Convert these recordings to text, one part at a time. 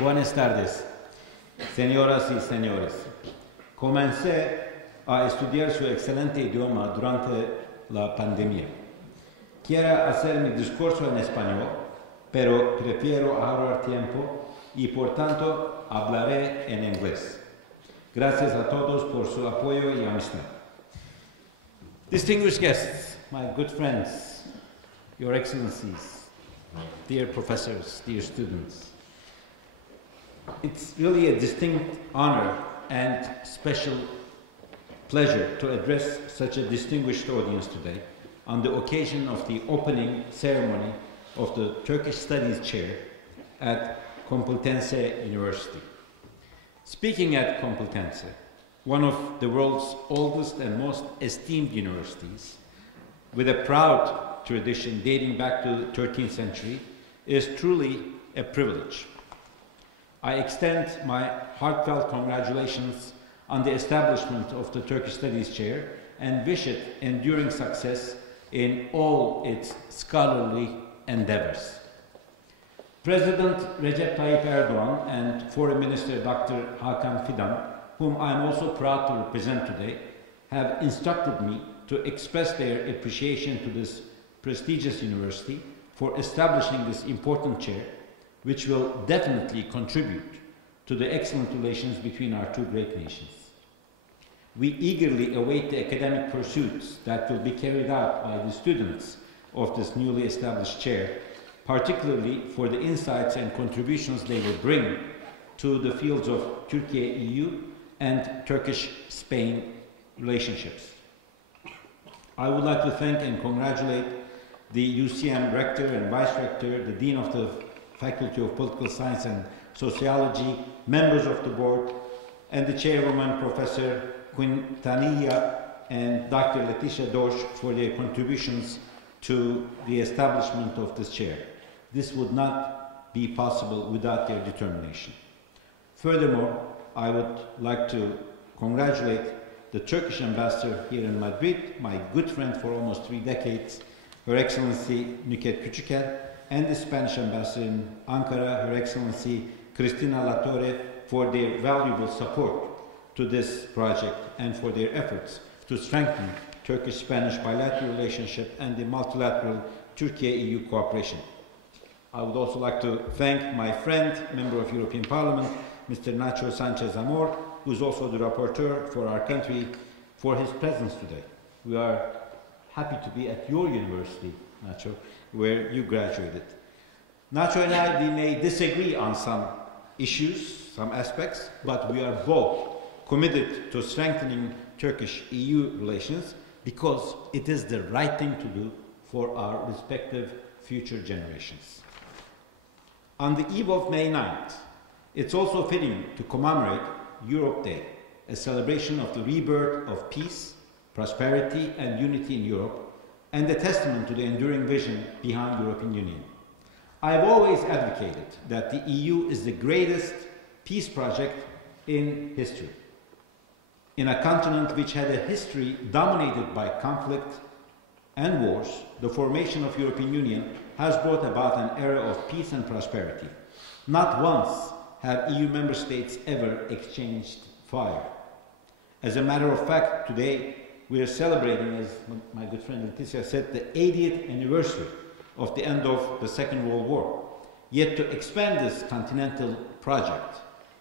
Buenas tardes, señoras y señores. Comencé a estudiar su excelente idioma durante la pandemia. Quiero hacer mi discurso en español, pero prefiero ahorrar tiempo y por tanto hablaré en inglés. Gracias a todos por su apoyo y amistad. Distinguished guests, my good friends, Your Excellencies, dear professors, dear students, it's really a distinct honor and special pleasure to address such a distinguished audience today on the occasion of the opening ceremony of the Turkish Studies Chair at Complutense University. Speaking at Complutense, one of the world's oldest and most esteemed universities, with a proud tradition dating back to the 13th century, is truly a privilege. I extend my heartfelt congratulations on the establishment of the Turkish Studies Chair and wish it enduring success in all its scholarly endeavors. President Recep Tayyip Erdoğan and Foreign Minister Dr. Hakan Fidan, whom I am also proud to represent today, have instructed me to express their appreciation to this prestigious university for establishing this important chair, which will definitely contribute to the excellent relations between our two great nations. We eagerly await the academic pursuits that will be carried out by the students of this newly established chair, particularly for the insights and contributions they will bring to the fields of Turkey-EU and Turkish-Spain relationships. I would like to thank and congratulate the UCM Rector and Vice Rector, the Dean of the Faculty of Political Science and Sociology, members of the board, and the Chairwoman, Professor Quintanilla and Dr. Leticia Dosh for their contributions to the establishment of this chair. This would not be possible without their determination. Furthermore, I would like to congratulate the Turkish ambassador here in Madrid, my good friend for almost 3 decades, Her Excellency Nüket Küçükel, and the Spanish ambassador in Ankara, Her Excellency Cristina Latorre, for their valuable support to this project and for their efforts to strengthen Turkish-Spanish bilateral relationship and the multilateral Turkey-EU cooperation. I would also like to thank my friend, Member of European Parliament, Mr. Nacho Sanchez Amor, who is also the rapporteur for our country, for his presence today. We are happy to be at your university, Nacho, where you graduated. Nacho and I, we may disagree on some issues, some aspects, but we are both committed to strengthening Turkish-EU relations because it is the right thing to do for our respective future generations. On the eve of May 9th, it's also fitting to commemorate Europe Day, a celebration of the rebirth of peace, prosperity and unity in Europe, and a testament to the enduring vision behind the European Union. I've always advocated that the EU is the greatest peace project in history. In a continent which had a history dominated by conflict and wars, the formation of the European Union has brought about an era of peace and prosperity. Not once have EU member states ever exchanged fire. As a matter of fact, today we are celebrating, as my good friend Leticia said, the 80th anniversary of the end of the Second World War. Yet to expand this continental project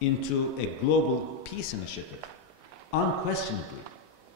into a global peace initiative unquestionably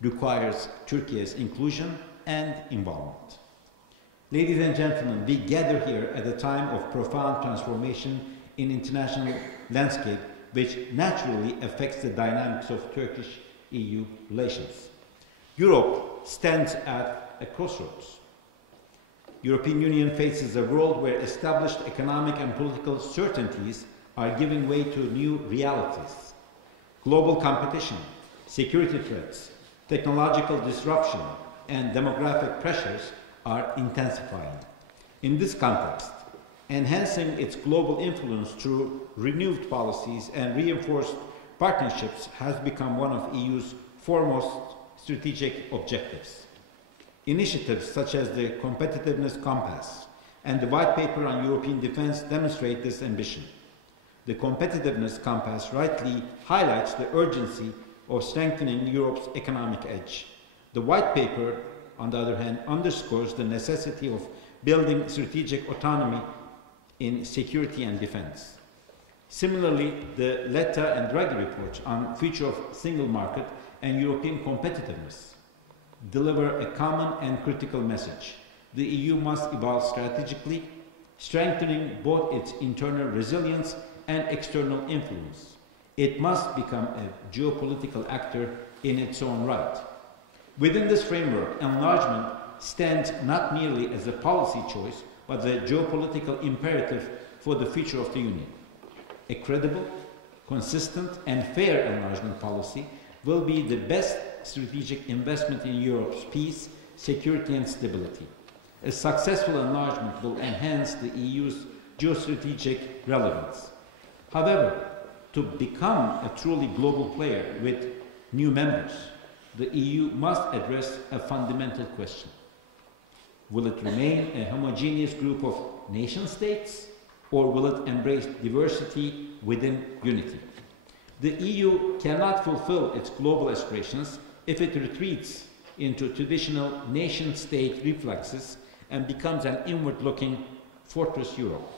requires Turkey's inclusion and involvement. Ladies and gentlemen, we gather here at a time of profound transformation in international landscape, which naturally affects the dynamics of Turkish-EU relations. Europe stands at a crossroads. European Union faces a world where established economic and political certainties are giving way to new realities. Global competition, security threats, technological disruption, and demographic pressures are intensifying. In this context, enhancing its global influence through renewed policies and reinforced partnerships has become one of EU's foremost strategic objectives. Initiatives such as the Competitiveness Compass and the White Paper on European Defence demonstrate this ambition. The competitiveness compass rightly highlights the urgency of strengthening Europe's economic edge. The white paper, on the other hand, underscores the necessity of building strategic autonomy in security and defense. Similarly, the Letta and Draghi reports on future of single market and European competitiveness deliver a common and critical message. The EU must evolve strategically, strengthening both its internal resilience and external influence. It must become a geopolitical actor in its own right. Within this framework, enlargement stands not merely as a policy choice, but as a geopolitical imperative for the future of the Union. A credible, consistent, and fair enlargement policy will be the best strategic investment in Europe's peace, security, and stability. A successful enlargement will enhance the EU's geostrategic relevance. However, to become a truly global player with new members, the EU must address a fundamental question. Will it remain a homogeneous group of nation-states, or will it embrace diversity within unity? The EU cannot fulfill its global aspirations if it retreats into traditional nation-state reflexes and becomes an inward-looking fortress Europe.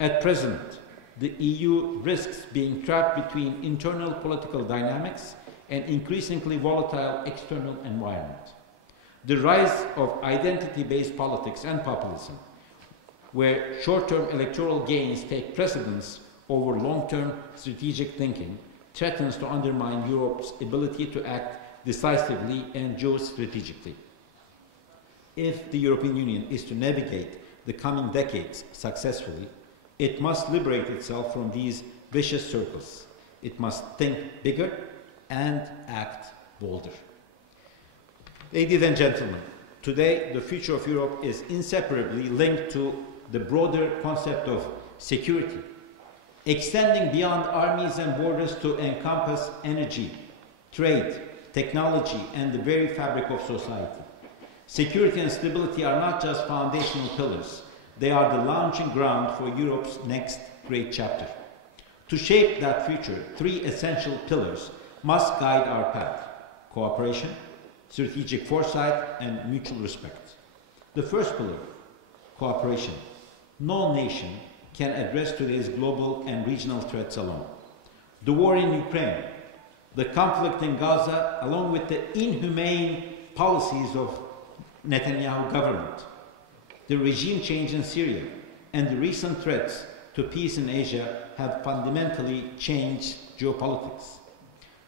At present, the EU risks being trapped between internal political dynamics and increasingly volatile external environment. The rise of identity-based politics and populism, where short-term electoral gains take precedence over long-term strategic thinking, threatens to undermine Europe's ability to act decisively and geostrategically. If the European Union is to navigate the coming decades successfully, it must liberate itself from these vicious circles. It must think bigger and act bolder. Ladies and gentlemen, today the future of Europe is inseparably linked to the broader concept of security, extending beyond armies and borders to encompass energy, trade, technology, and the very fabric of society. Security and stability are not just foundational pillars, they are the launching ground for Europe's next great chapter. To shape that future, three essential pillars must guide our path: cooperation, strategic foresight, and mutual respect. The first pillar, cooperation. No nation can address today's global and regional threats alone. The war in Ukraine, the conflict in Gaza, along with the inhumane policies of Netanyahu government, the regime change in Syria, and the recent threats to peace in Asia have fundamentally changed geopolitics.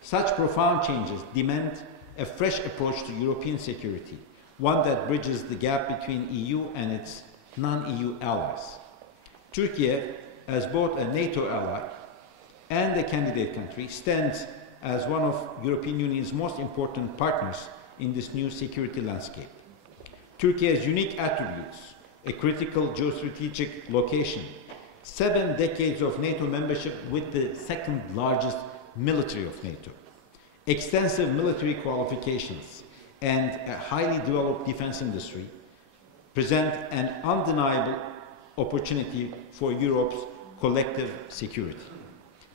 Such profound changes demand a fresh approach to European security, one that bridges the gap between EU and its non-EU allies. Turkey, as both a NATO ally and a candidate country, stands as one of European Union's most important partners in this new security landscape. Turkey has unique attributes: a critical geostrategic location, 7 decades of NATO membership with the second largest military of NATO, extensive military qualifications, and a highly developed defense industry present an undeniable opportunity for Europe's collective security.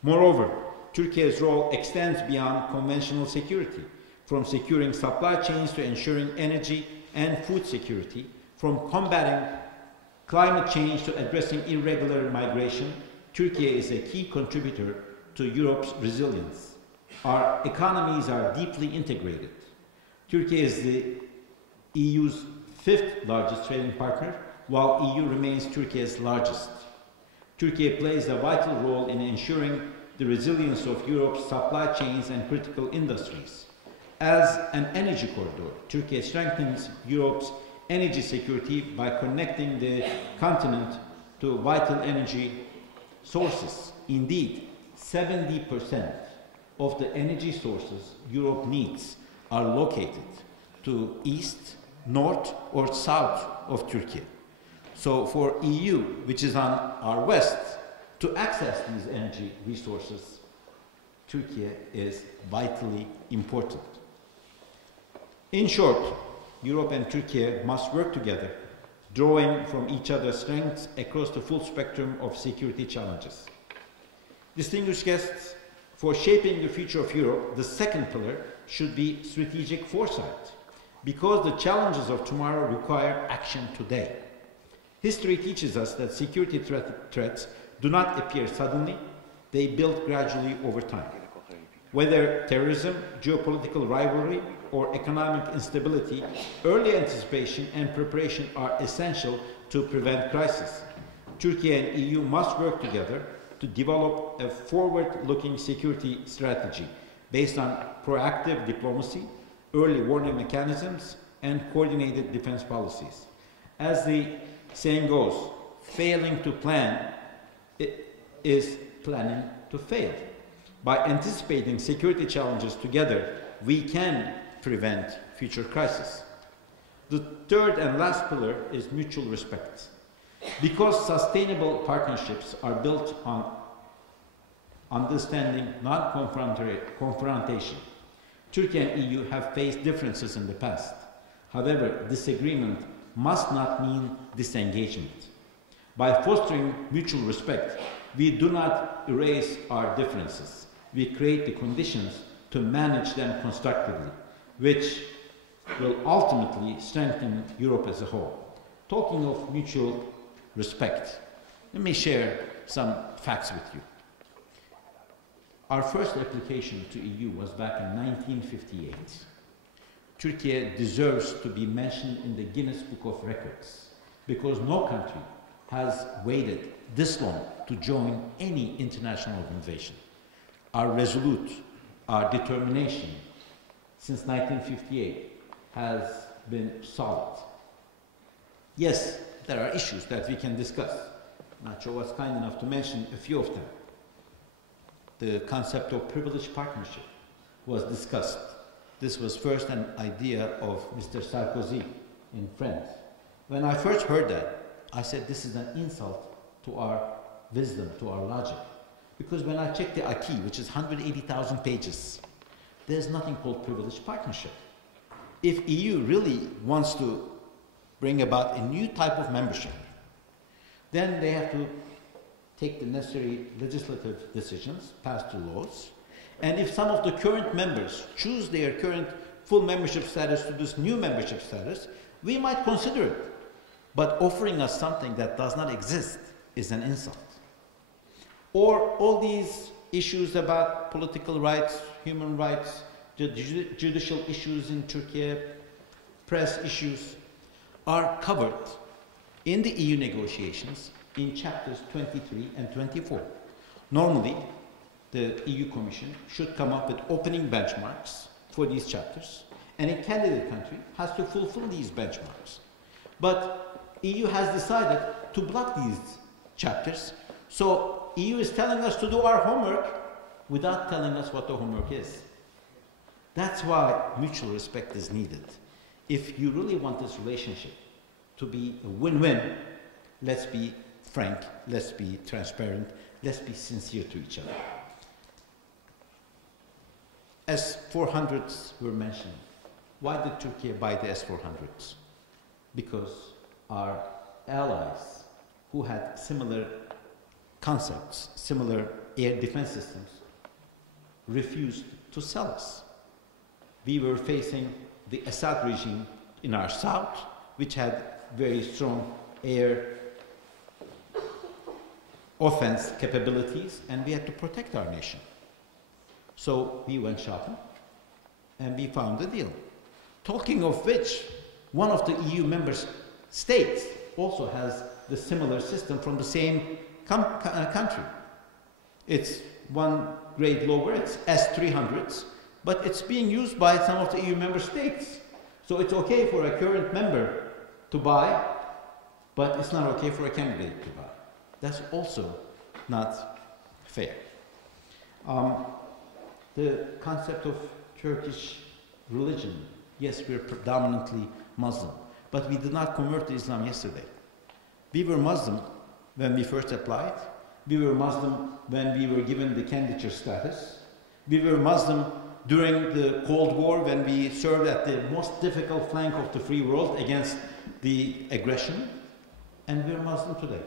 Moreover, Turkey's role extends beyond conventional security, from securing supply chains to ensuring energy and food security, from combating climate change to addressing irregular migration. Turkey is a key contributor to Europe's resilience. Our economies are deeply integrated. Turkey is the EU's 5th largest trading partner, while EU remains Turkey's largest. Turkey plays a vital role in ensuring the resilience of Europe's supply chains and critical industries. As an energy corridor, Turkey strengthens Europe's energy security by connecting the continent to vital energy sources. Indeed, 70% of the energy sources Europe needs are located to east, north, or south of Turkey. So for EU, which is on our west, to access these energy resources, Turkey is vitally important. In short, Europe and Turkey must work together, drawing from each other's strengths across the full spectrum of security challenges. Distinguished guests, for shaping the future of Europe, the second pillar should be strategic foresight, because the challenges of tomorrow require action today. History teaches us that security threats do not appear suddenly, they build gradually over time. Whether terrorism, geopolitical rivalry, or economic instability, early anticipation and preparation are essential to prevent crisis. Turkey and EU must work together to develop a forward-looking security strategy based on proactive diplomacy, early warning mechanisms, and coordinated defense policies. As the saying goes, failing to plan is planning to fail. By anticipating security challenges together, we can prevent future crises. The third and last pillar is mutual respect. Because sustainable partnerships are built on understanding, not confrontation, Turkey and EU have faced differences in the past. However, disagreement must not mean disengagement. By fostering mutual respect, we do not erase our differences. We create the conditions to manage them constructively, which will ultimately strengthen Europe as a whole. Talking of mutual respect, let me share some facts with you. Our first application to EU was back in 1958. Turkey deserves to be mentioned in the Guinness Book of Records because no country has waited this long to join any international organization. Our resolute, our determination since 1958 has been solid. Yes, there are issues that we can discuss. Nacho was kind enough to mention a few of them. The concept of privileged partnership was discussed. This was first an idea of Mr. Sarkozy in France. When I first heard that, I said this is an insult to our wisdom, to our logic. Because when I checked the Acquis, which is 180,000 pages, there's nothing called privileged partnership. If EU really wants to bring about a new type of membership, then they have to take the necessary legislative decisions, pass the laws, and if some of the current members choose their current full membership status to this new membership status, we might consider it. But offering us something that does not exist is an insult. Or all these issues about political rights, human rights, the judicial issues in Turkey, press issues, are covered in the EU negotiations in chapters 23 and 24. Normally, the EU Commission should come up with opening benchmarks for these chapters, and a candidate country has to fulfill these benchmarks. But EU has decided to block these chapters, so EU is telling us to do our homework without telling us what the homework is. That's why mutual respect is needed. If you really want this relationship to be a win-win, let's be frank, let's be transparent, let's be sincere to each other. S-400s were mentioned. Why did Turkey buy the S-400s? Because our allies who had similar concepts, similar air defense systems, refused to sell us. We were facing the Assad regime in our south, which had very strong air offense capabilities, and we had to protect our nation. So we went shopping, and we found a deal. Talking of which, one of the EU member states also has the similar system from the same country. It's one grade lower, it's S-300s, but it's being used by some of the EU member states. So it's okay for a current member to buy, but it's not okay for a candidate to buy. That's also not fair. The concept of Turkish religion, yes, we're predominantly Muslim, but we did not convert to Islam yesterday. We were Muslim when we first applied. We were Muslim when we were given the candidature status. We were Muslim during the Cold War when we served at the most difficult flank of the free world against the aggression, and we're Muslim today.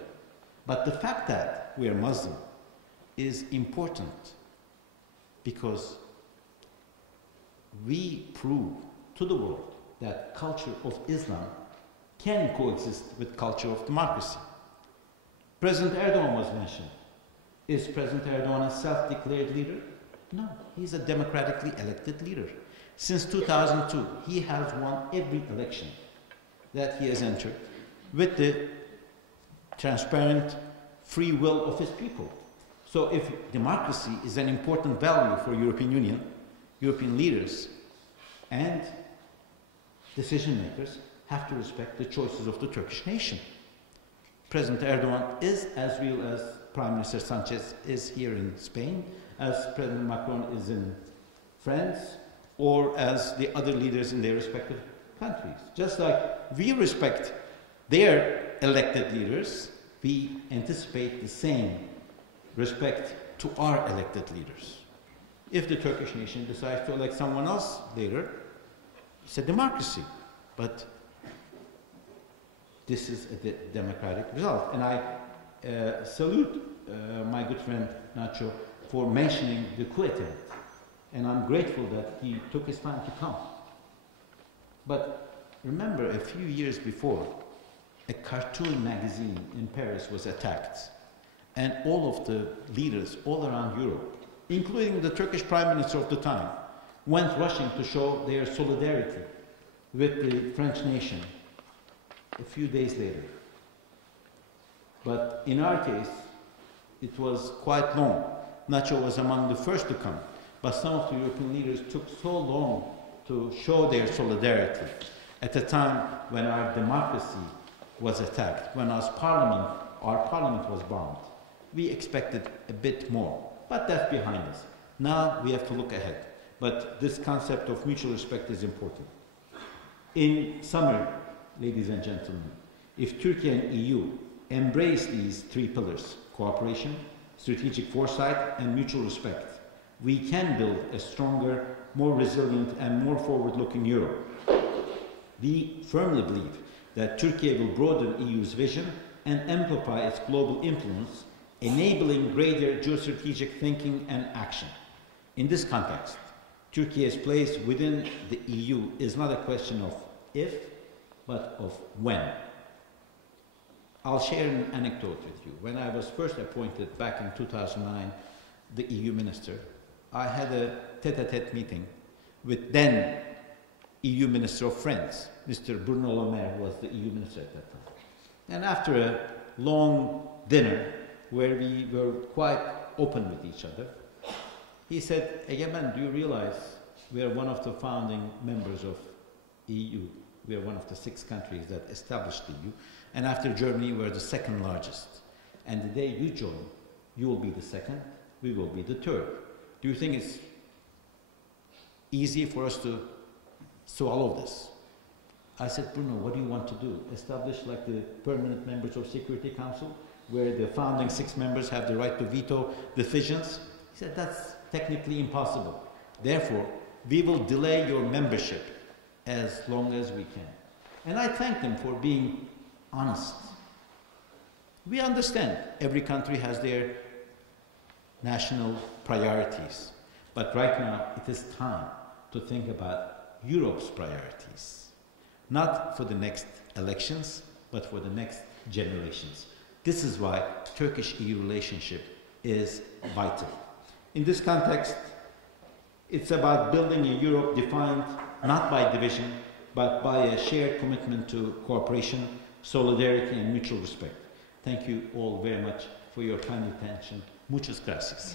But the fact that we are Muslim is important because we prove to the world that culture of Islam can coexist with culture of democracy. President Erdogan was mentioned. Is President Erdogan a self-declared leader? No, he's a democratically elected leader. Since 2002, he has won every election that he has entered with the transparent free will of his people. So if democracy is an important value for European Union, European leaders and decision makers have to respect the choices of the Turkish nation. President Erdogan is as real as Prime Minister Sanchez is here in Spain, as President Macron is in France, or as the other leaders in their respective countries. Just like we respect their elected leaders, we anticipate the same respect to our elected leaders. If the Turkish nation decides to elect someone else later, it's a democracy, but this is a democratic result. And I salute my good friend Nacho for mentioning the coup attempt. And I'm grateful that he took his time to come. But remember, a few years before, a cartoon magazine in Paris was attacked. And all of the leaders all around Europe, including the Turkish Prime Minister of the time, went rushing to show their solidarity with the French nation a few days later. But in our case, it was quite long. Nacho was among the first to come, but some of the European leaders took so long to show their solidarity at a time when our democracy was attacked, when our parliament was bombed. We expected a bit more, but that's behind us. Now we have to look ahead. But this concept of mutual respect is important. In summary, ladies and gentlemen, if Turkey and EU embrace these three pillars, cooperation, strategic foresight, and mutual respect, we can build a stronger, more resilient, and more forward-looking Europe. We firmly believe that Turkey will broaden EU's vision and amplify its global influence, enabling greater geostrategic thinking and action. In this context, Turkey's place within the EU is not a question of if, but of when. I'll share an anecdote with you. When I was first appointed back in 2009, the EU minister, I had a tête-à-tête meeting with then EU Minister of France, Mr. Bruno Le Maire was the EU minister at that time. And after a long dinner, where we were quite open with each other, he said, Egemen, do you realize we are one of the founding members of EU? We are one of the 6 countries that established the EU. And after Germany, we're the 2nd largest. And the day you join, you will be the 2nd, we will be the 3rd. Do you think it's easy for us to swallow this? I said, Bruno, what do you want to do? Establish like the permanent members of Security Council, where the founding 6 members have the right to veto decisions? He said, that's technically impossible. Therefore, we will delay your membership as long as we can. And I thank them for being honest. We understand every country has their national priorities, but right now it is time to think about Europe's priorities, not for the next elections, but for the next generations. This is why Turkish-EU relationship is vital. In this context, it's about building a Europe defined not by division, but by a shared commitment to cooperation, solidarity, and mutual respect. Thank you all very much for your kind attention. Muchas gracias.